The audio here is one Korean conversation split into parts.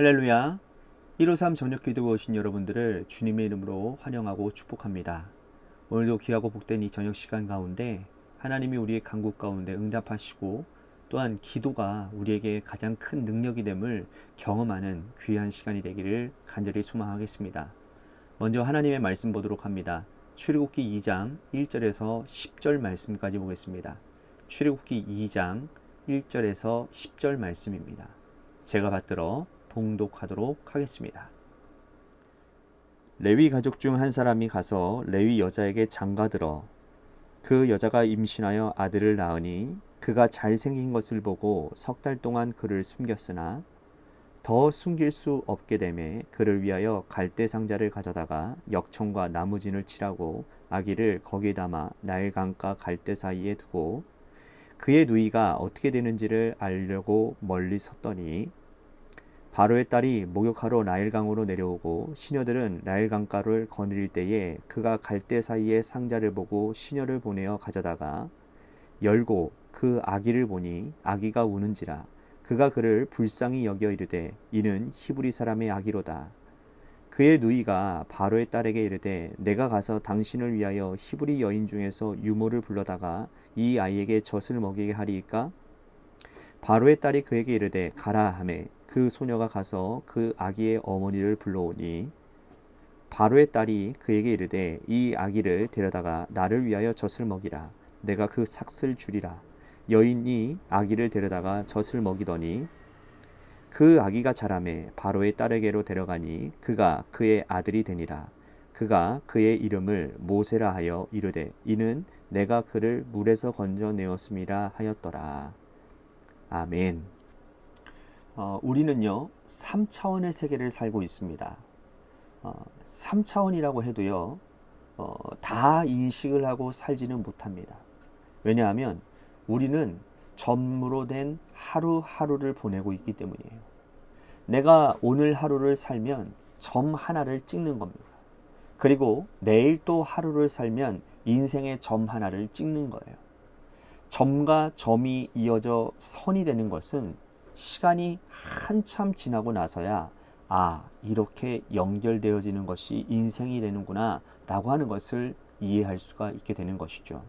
할렐루야. 153 저녁 기도에 오신 여러분들을 주님의 이름으로 환영하고 축복합니다. 오늘도 귀하고 복된 이 저녁 시간 가운데 하나님이 우리의 간구 가운데 응답하시고 또한 기도가 우리에게 가장 큰 능력이 됨을 경험하는 귀한 시간이 되기를 간절히 소망하겠습니다. 먼저 하나님의 말씀 보도록 합니다. 출애굽기 2장 1절에서 10절 말씀까지 보겠습니다. 출애굽기 2장 1절에서 10절 말씀입니다. 제가 받들어 봉독하도록 하겠습니다. 레위 가족 중 한 사람이 가서 레위 여자에게 장가들어 그 여자가 임신하여 아들을 낳으니 그가 잘생긴 것을 보고 석 달 동안 그를 숨겼으나 더 숨길 수 없게 되매 그를 위하여 갈대 상자를 가져다가 역청과 나무진을 칠하고 아기를 거기에 담아 나일 강가 갈대 사이에 두고 그의 누이가 어떻게 되는지를 알려고 멀리 섰더니 바로의 딸이 목욕하러 나일강으로 내려오고 시녀들은 나일강가를 거느릴 때에 그가 갈대 사이에 상자를 보고 시녀를 보내어 가져다가 열고 그 아기를 보니 아기가 우는지라 그가 그를 불쌍히 여겨 이르되 이는 히브리 사람의 아기로다. 그의 누이가 바로의 딸에게 이르되 내가 가서 당신을 위하여 히브리 여인 중에서 유모를 불러다가 이 아이에게 젖을 먹이게 하리이까? 바로의 딸이 그에게 이르되 가라 하매 그 소녀가 가서 그 아기의 어머니를 불러오니 바로의 딸이 그에게 이르되 이 아기를 데려다가 나를 위하여 젖을 먹이라. 내가 그 삭슬 주리라. 여인이 아기를 데려다가 젖을 먹이더니 그 아기가 자라매 바로의 딸에게로 데려가니 그가 그의 아들이 되니라. 그가 그의 이름을 모세라 하여 이르되 이는 내가 그를 물에서 건져내었음이라 하였더라. 아멘. 우리는요 3차원의 세계를 살고 있습니다. 3차원이라고 해도요 다 인식을 하고 살지는 못합니다. 왜냐하면 우리는 점으로 된 하루하루를 보내고 있기 때문이에요. 내가 오늘 하루를 살면 점 하나를 찍는 겁니다. 그리고 내일 또 하루를 살면 인생의 점 하나를 찍는 거예요. 점과 점이 이어져 선이 되는 것은 시간이 한참 지나고 나서야 이렇게 연결되어지는 것이 인생이 되는구나 라고 하는 것을 이해할 수가 있게 되는 것이죠.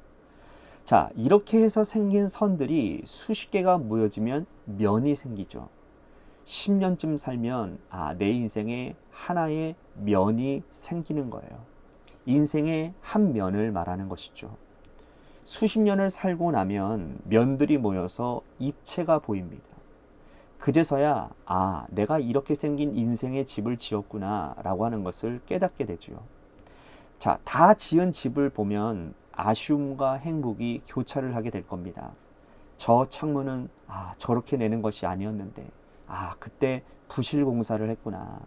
자, 이렇게 해서 생긴 선들이 수십 개가 모여지면 면이 생기죠. 10년쯤 살면 내 인생에 하나의 면이 생기는 거예요. 인생의 한 면을 말하는 것이죠. 수십 년을 살고 나면 면들이 모여서 입체가 보입니다. 그제서야 내가 이렇게 생긴 인생의 집을 지었구나 라고 하는 것을 깨닫게 되죠. 자, 다 지은 집을 보면 아쉬움과 행복이 교차를 하게 될 겁니다. 저 창문은 저렇게 내는 것이 아니었는데 그때 부실 공사를 했구나.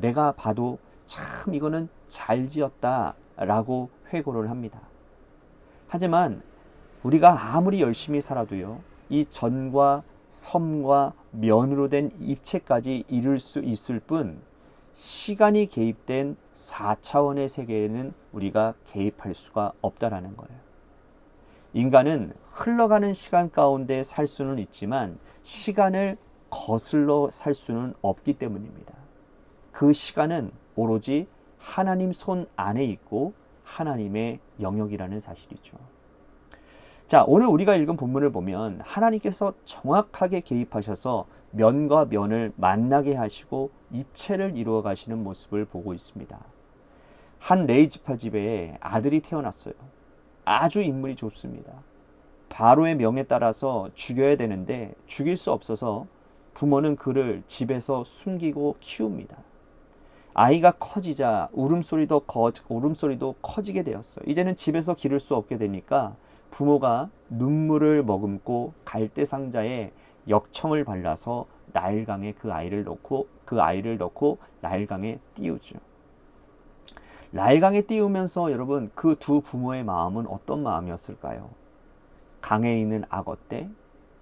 내가 봐도 참 이거는 잘 지었다 라고 회고를 합니다. 하지만 우리가 아무리 열심히 살아도요 이 전과 섬과 면으로 된 입체까지 이룰 수 있을 뿐 시간이 개입된 4차원의 세계에는 우리가 개입할 수가 없다라는 거예요. 인간은 흘러가는 시간 가운데 살 수는 있지만 시간을 거슬러 살 수는 없기 때문입니다. 그 시간은 오로지 하나님 손 안에 있고 하나님의 영역이라는 사실이죠. 자, 오늘 우리가 읽은 본문을 보면 하나님께서 정확하게 개입하셔서 면과 면을 만나게 하시고 입체를 이루어 가시는 모습을 보고 있습니다. 한 레위 지파 집에 아들이 태어났어요. 아주 인물이 좋습니다. 바로의 명에 따라서 죽여야 되는데 죽일 수 없어서 부모는 그를 집에서 숨기고 키웁니다. 아이가 커지자 울음소리도 커지게 되었어요. 이제는 집에서 기를 수 없게 되니까 부모가 눈물을 머금고 갈대 상자에 역청을 발라서 나일강에 그 아이를 넣고 나일강에 띄우죠. 나일강에 띄우면서 여러분 그 두 부모의 마음은 어떤 마음이었을까요? 강에 있는 악어 떼,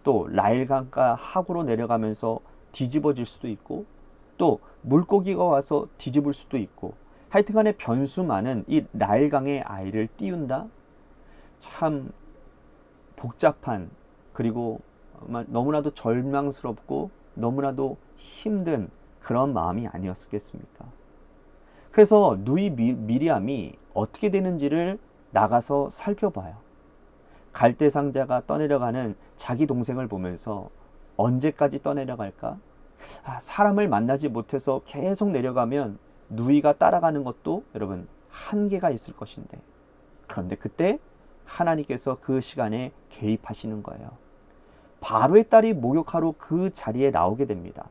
또 나일강가 하구로 내려가면서 뒤집어질 수도 있고 또 물고기가 와서 뒤집을 수도 있고 하여튼간에 변수 많은 이 나일강에 아이를 띄운다? 참 복잡한 그리고 너무나도 절망스럽고 너무나도 힘든 그런 마음이 아니었겠습니까? 그래서 누이 미리암이 어떻게 되는지를 나가서 살펴봐요. 갈대상자가 떠내려가는 자기 동생을 보면서 언제까지 떠내려갈까? 사람을 만나지 못해서 계속 내려가면 누이가 따라가는 것도 여러분 한계가 있을 것인데, 그런데 그때 하나님께서 그 시간에 개입하시는 거예요. 바로의 딸이 목욕하러 그 자리에 나오게 됩니다.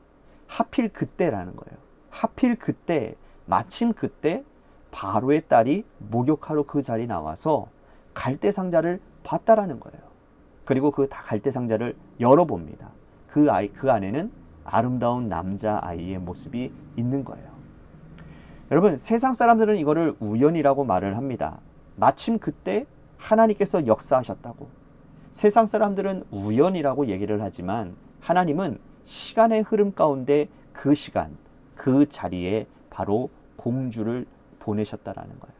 하필 그때라는 거예요. 하필 그때, 마침 그때 바로의 딸이 목욕하러 그 자리에 나와서 갈대상자를 봤다라는 거예요. 그리고 그 갈대상자를 열어봅니다. 그 안에는 아름다운 남자아이의 모습이 있는 거예요. 여러분, 세상 사람들은 이거를 우연이라고 말을 합니다. 마침 그때 하나님께서 역사하셨다고. 세상 사람들은 우연이라고 얘기를 하지만 하나님은 시간의 흐름 가운데 그 시간, 그 자리에 바로 공주를 보내셨다라는 거예요.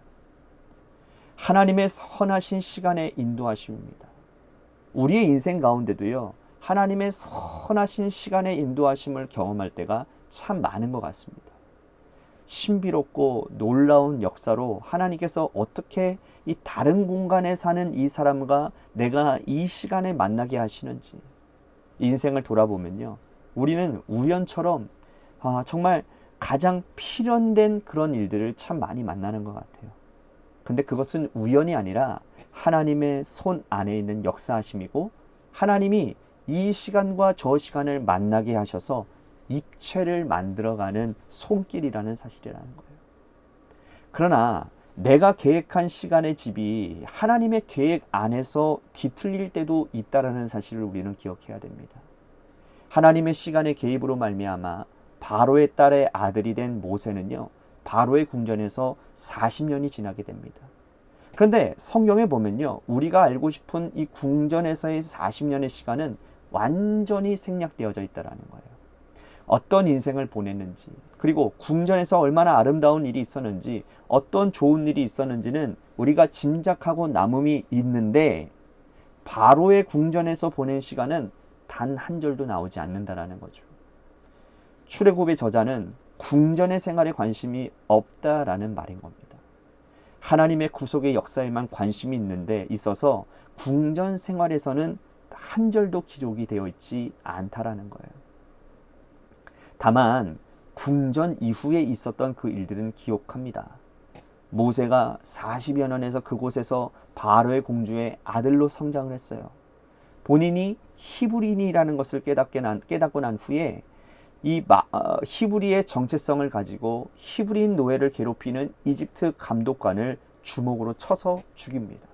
하나님의 선하신 시간의 인도하심입니다. 우리의 인생 가운데도요, 하나님의 선하신 시간의 인도하심을 경험할 때가 참 많은 것 같습니다. 신비롭고 놀라운 역사로 하나님께서 어떻게 이 다른 공간에 사는 이 사람과 내가 이 시간에 만나게 하시는지, 인생을 돌아보면요, 우리는 우연처럼 정말 가장 필연된 그런 일들을 참 많이 만나는 것 같아요. 근데 그것은 우연이 아니라 하나님의 손 안에 있는 역사하심이고, 하나님이 이 시간과 저 시간을 만나게 하셔서 입체를 만들어가는 손길이라는 사실이라는 거예요. 그러나 내가 계획한 시간의 집이 하나님의 계획 안에서 뒤틀릴 때도 있다라는 사실을 우리는 기억해야 됩니다. 하나님의 시간의 개입으로 말미암아 바로의 딸의 아들이 된 모세는요, 바로의 궁전에서 40년이 지나게 됩니다. 그런데 성경에 보면요, 우리가 알고 싶은 이 궁전에서의 40년의 시간은 완전히 생략되어져 있다는 거예요. 어떤 인생을 보냈는지, 그리고 궁전에서 얼마나 아름다운 일이 있었는지, 어떤 좋은 일이 있었는지는 우리가 짐작하고 남음이 있는데, 바로의 궁전에서 보낸 시간은 단 한 절도 나오지 않는다라는 거죠. 출애굽의 저자는 궁전의 생활에 관심이 없다라는 말인 겁니다. 하나님의 구속의 역사에만 관심이 있어서 궁전 생활에서는 한 절도 기록이 되어 있지 않다라는 거예요. 다만 궁전 이후에 있었던 그 일들은 기억합니다. 모세가 40여 년에서 그곳에서 바로의 공주의 아들로 성장을 했어요. 본인이 히브리인이라는 것을 깨닫고 난 후에 이 히브리의 정체성을 가지고 히브리인 노예를 괴롭히는 이집트 감독관을 주먹으로 쳐서 죽입니다.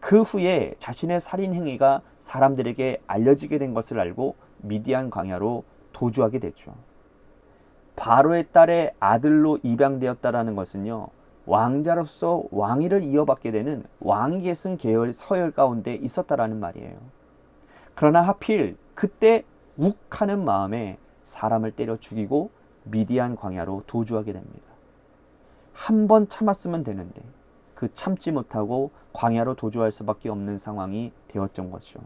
그 후에 자신의 살인 행위가 사람들에게 알려지게 된 것을 알고 미디안 광야로 도주하게 되죠. 바로의 딸의 아들로 입양되었다라는 것은요, 왕자로서 왕위를 이어받게 되는 왕위 계승 계열 서열 가운데 있었다라는 말이에요. 그러나 하필 그때 욱하는 마음에 사람을 때려 죽이고 미디안 광야로 도주하게 됩니다. 한 번 참았으면 되는데 그 참지 못하고 광야로 도주할 수밖에 없는 상황이 되었던 거죠.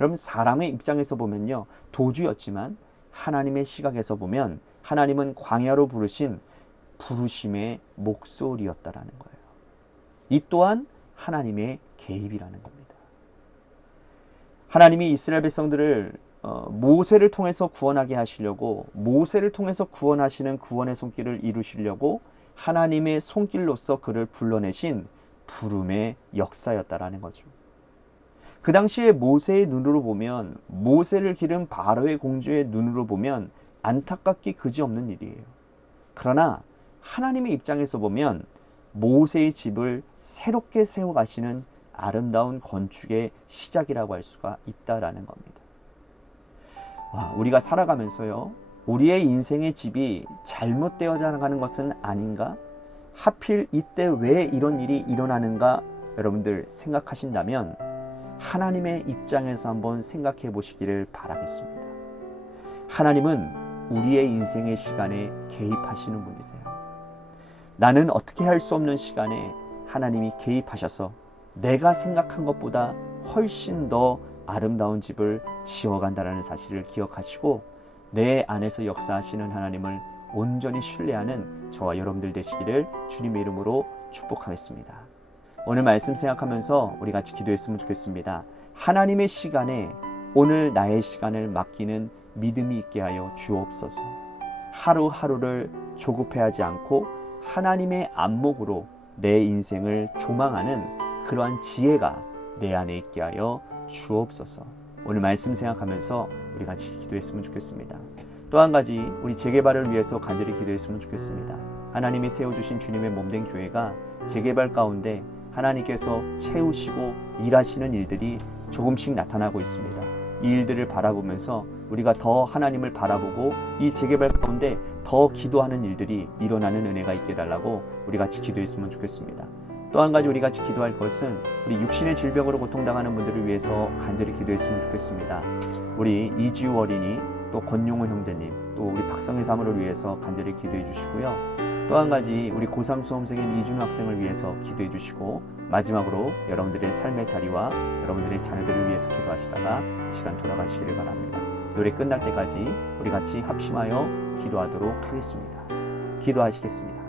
여러분, 사람의 입장에서 보면요, 도주였지만 하나님의 시각에서 보면 하나님은 광야로 부르신 부르심의 목소리였다라는 거예요. 이 또한 하나님의 개입이라는 겁니다. 하나님이 이스라엘 백성들을 모세를 통해서 구원하게 하시려고, 모세를 통해서 구원하시는 구원의 손길을 이루시려고 하나님의 손길로서 그를 불러내신 부름의 역사였다라는 거죠. 그 당시에 모세의 눈으로 보면, 모세를 기른 바로의 공주의 눈으로 보면 안타깝기 그지없는 일이에요. 그러나 하나님의 입장에서 보면 모세의 집을 새롭게 세워가시는 아름다운 건축의 시작이라고 할 수가 있다라는 겁니다. 우리가 살아가면서요, 우리의 인생의 집이 잘못되어져 나가는 것은 아닌가? 하필 이때 왜 이런 일이 일어나는가? 여러분들 생각하신다면 하나님의 입장에서 한번 생각해 보시기를 바라겠습니다. 하나님은 우리의 인생의 시간에 개입하시는 분이세요. 나는 어떻게 할 수 없는 시간에 하나님이 개입하셔서 내가 생각한 것보다 훨씬 더 아름다운 집을 지어간다는 사실을 기억하시고, 내 안에서 역사하시는 하나님을 온전히 신뢰하는 저와 여러분들 되시기를 주님의 이름으로 축복하겠습니다. 오늘 말씀 생각하면서 우리 같이 기도했으면 좋겠습니다. 하나님의 시간에 오늘 나의 시간을 맡기는 믿음이 있게 하여 주옵소서. 하루하루를 조급해하지 않고 하나님의 안목으로 내 인생을 조망하는 그러한 지혜가 내 안에 있게 하여 주옵소서. 오늘 말씀 생각하면서 우리 같이 기도했으면 좋겠습니다. 또 한 가지 우리 재개발을 위해서 간절히 기도했으면 좋겠습니다. 하나님이 세워주신 주님의 몸된 교회가 재개발 가운데 하나님께서 채우시고 일하시는 일들이 조금씩 나타나고 있습니다. 이 일들을 바라보면서 우리가 더 하나님을 바라보고 이 재개발 가운데 더 기도하는 일들이 일어나는 은혜가 있게 해달라고 우리 같이 기도했으면 좋겠습니다. 또 한 가지 우리 같이 기도할 것은 우리 육신의 질병으로 고통당하는 분들을 위해서 간절히 기도했으면 좋겠습니다. 우리 이지우 어린이, 또 권용호 형제님, 또 우리 박성희 사모를 위해서 간절히 기도해 주시고요. 또 한 가지 우리 고3 수험생인 이준우 학생을 위해서 기도해 주시고, 마지막으로 여러분들의 삶의 자리와 여러분들의 자녀들을 위해서 기도하시다가 시간 돌아가시기를 바랍니다. 노래 끝날 때까지 우리 같이 합심하여 기도하도록 하겠습니다. 기도하시겠습니다.